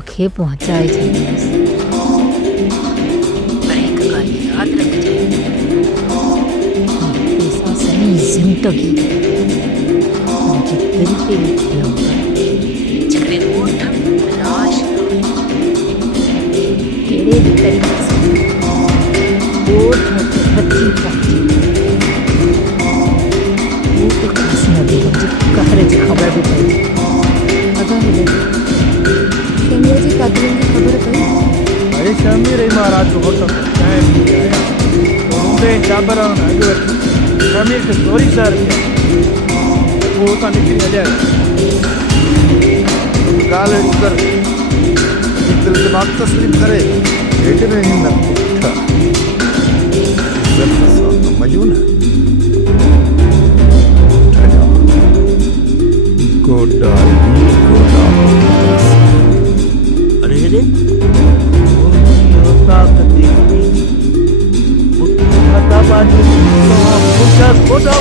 खे पहुंचाए जाए। पर एक बात याद रखिए, ऐसा सही जिंदगी मुझे दिल पे खिलाऊंगा जिकरे होठ लाश केड़े भी तरीके से होठ में बच्ची पहुंची वो तो कासिया बेगम जी कहरे जी खबर भी पड़ी। अदा मिले शमीर जी कातिल की खबर पई। अरे शमीर ही महाराज को होटल में चाय पी आया तो उनके जाबर अगे शमीर के चोरी सर वो तो निकली आ जाए गाल कर दिल दिमाग तस्लीम करे लेकिन नहीं ना उठा जब मजून गोडा अरे रे ताकत देखी मुट्ठी खाता बाजू तो पूछा गोडा